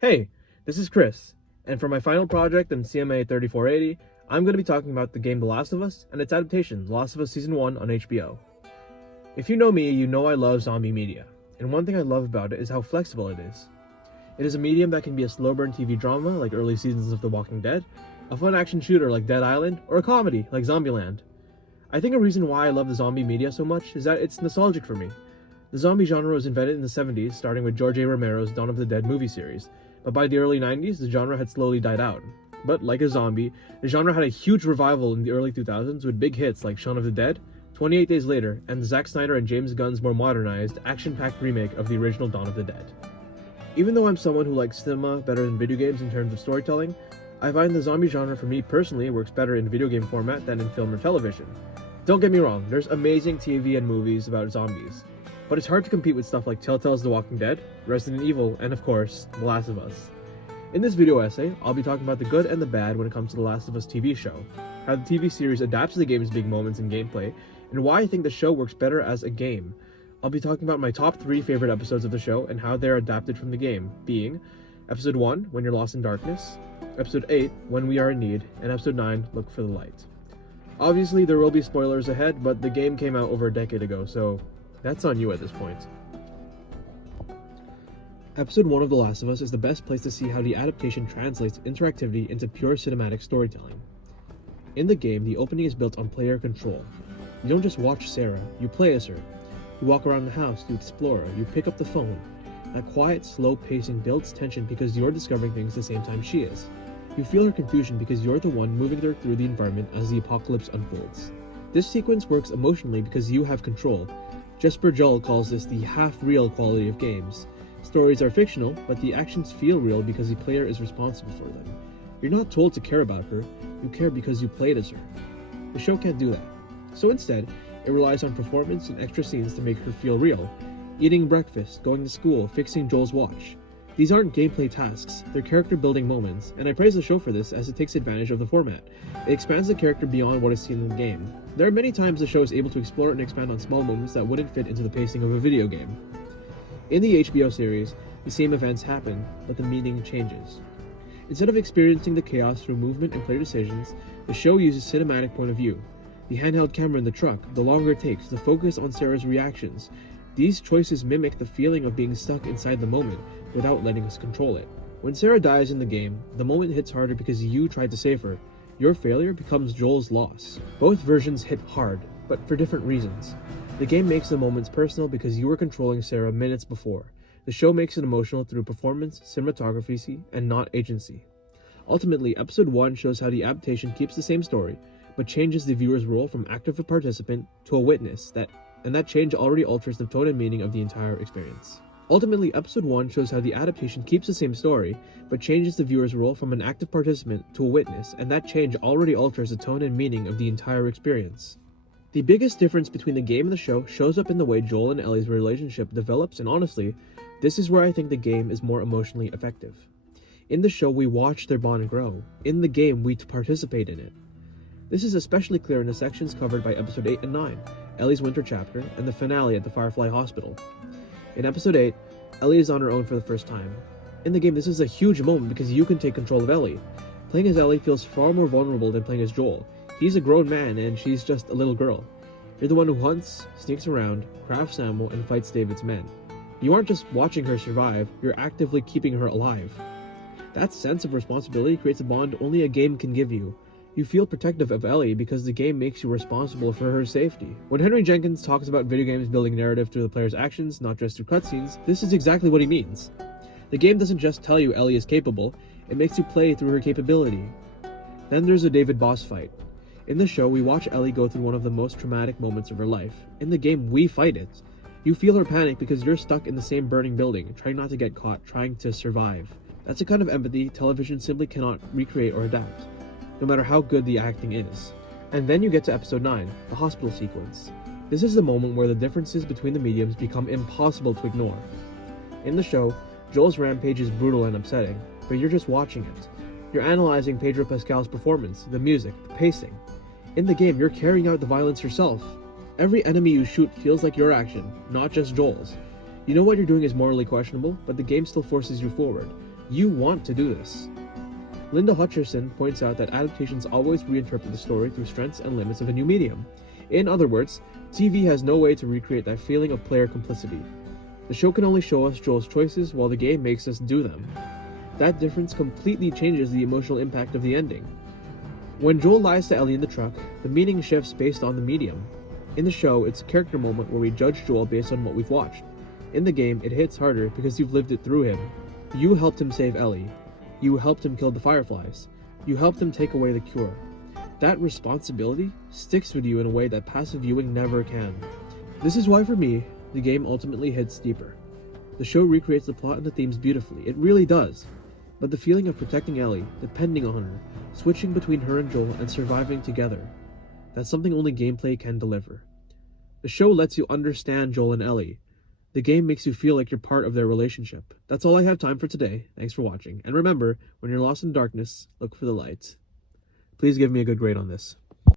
Hey, this is Chris, and for my final project in CMA 3480, I'm going to be talking about the game The Last of Us and its adaptation, The Last of Us Season 1 on HBO. If you know me, you know I love zombie media, and one thing I love about it is how flexible it is. It is a medium that can be a slow burn TV drama like early seasons of The Walking Dead, a fun action shooter like Dead Island, or a comedy like Zombieland. I think a reason why I love the zombie media so much is that it's nostalgic for me. The zombie genre was invented in the 70s, starting with George A. Romero's Dawn of the Dead movie series, but by the early 90s, the genre had slowly died out. But like a zombie, the genre had a huge revival in the early 2000s with big hits like Shaun of the Dead, 28 Days Later, and Zack Snyder and James Gunn's more modernized, action-packed remake of the original Dawn of the Dead. Even though I'm someone who likes cinema better than video games in terms of storytelling, I find the zombie genre for me personally works better in video game format than in film or television. Don't get me wrong, there's amazing TV and movies about zombies, but it's hard to compete with stuff like Telltale's The Walking Dead, Resident Evil, and of course, The Last of Us. In this video essay, I'll be talking about the good and the bad when it comes to The Last of Us TV show, how the TV series adapts to the game's big moments in gameplay, and why I think the show works better as a game. I'll be talking about my top 3 favorite episodes of the show and how they're adapted from the game, being Episode 1, When You're Lost in Darkness, Episode 8, When We Are in Need, and Episode 9, Look for the Light. Obviously, there will be spoilers ahead, but the game came out over a decade ago, so that's on you at this point. Episode 1 of The Last of Us is the best place to see how the adaptation translates interactivity into pure cinematic storytelling. In the game, the opening is built on player control. You don't just watch Sarah, you play as her. You walk around the house, you explore, you pick up the phone. That quiet, slow pacing builds tension because you're discovering things the same time she is. You feel her confusion because you're the one moving her through the environment as the apocalypse unfolds. This sequence works emotionally because you have control. Jesper Juhl calls this the half-real quality of games. Stories are fictional, but the actions feel real because the player is responsible for them. You're not told to care about her, you care because you played as her. The show can't do that. So instead, it relies on performance and extra scenes to make her feel real. Eating breakfast, going to school, fixing Joel's watch. These aren't gameplay tasks, they're character-building moments, and I praise the show for this as it takes advantage of the format. It expands the character beyond what is seen in the game. There are many times the show is able to explore and expand on small moments that wouldn't fit into the pacing of a video game. In the HBO series, the same events happen, but the meaning changes. Instead of experiencing the chaos through movement and player decisions, the show uses cinematic point of view. The handheld camera in the truck, the longer takes, the focus on Sarah's reactions. These choices mimic the feeling of being stuck inside the moment without letting us control it. When Sarah dies in the game, the moment hits harder because you tried to save her. Your failure becomes Joel's loss. Both versions hit hard, but for different reasons. The game makes the moments personal because you were controlling Sarah minutes before. The show makes it emotional through performance, cinematography, and not agency. Ultimately, Episode 1 shows how the adaptation keeps the same story, but changes the viewer's role from active participant to a witness, and that change already alters the tone and meaning of the entire experience. Ultimately, Episode 1 shows how the adaptation keeps the same story, but changes the viewer's role from an active participant to a witness, and that change already alters the tone and meaning of the entire experience. The biggest difference between the game and the show shows up in the way Joel and Ellie's relationship develops, and honestly, this is where I think the game is more emotionally effective. In the show, we watch their bond grow. In the game, we participate in it. This is especially clear in the sections covered by Episode 8 and 9, Ellie's winter chapter, and the finale at the Firefly Hospital. In Episode 8, Ellie is on her own for the first time. In the game, this is a huge moment because you can take control of Ellie. Playing as Ellie feels far more vulnerable than playing as Joel. He's a grown man and she's just a little girl. You're the one who hunts, sneaks around, crafts ammo, and fights David's men. You aren't just watching her survive, you're actively keeping her alive. That sense of responsibility creates a bond only a game can give you. You feel protective of Ellie because the game makes you responsible for her safety. When Henry Jenkins talks about video games building narrative through the player's actions, not just through cutscenes, this is exactly what he means. The game doesn't just tell you Ellie is capable, it makes you play through her capability. Then there's the David boss fight. In the show, we watch Ellie go through one of the most traumatic moments of her life. In the game, we fight it. You feel her panic because you're stuck in the same burning building, trying not to get caught, trying to survive. That's a kind of empathy television simply cannot recreate or adapt, no matter how good the acting is. And then you get to Episode 9, the hospital sequence. This is the moment where the differences between the mediums become impossible to ignore. In the show, Joel's rampage is brutal and upsetting, but you're just watching it. You're analyzing Pedro Pascal's performance, the music, the pacing. In the game, you're carrying out the violence yourself. Every enemy you shoot feels like your action, not just Joel's. You know what you're doing is morally questionable, but the game still forces you forward. You want to do this. Linda Hutcherson points out that adaptations always reinterpret the story through strengths and limits of a new medium. In other words, TV has no way to recreate that feeling of player complicity. The show can only show us Joel's choices, while the game makes us do them. That difference completely changes the emotional impact of the ending. When Joel lies to Ellie in the truck, the meaning shifts based on the medium. In the show, it's a character moment where we judge Joel based on what we've watched. In the game, it hits harder because you've lived it through him. You helped him save Ellie. You helped him kill the Fireflies. You helped him take away the cure. That responsibility sticks with you in a way that passive viewing never can. This is why, for me, the game ultimately hits deeper. The show recreates the plot and the themes beautifully, it really does. But the feeling of protecting Ellie, depending on her, switching between her and Joel, and surviving together, that's something only gameplay can deliver. The show lets you understand Joel and Ellie. The game makes you feel like you're part of their relationship. That's all I have time for today. Thanks for watching. And remember, when you're lost in darkness, look for the light. Please give me a good grade on this.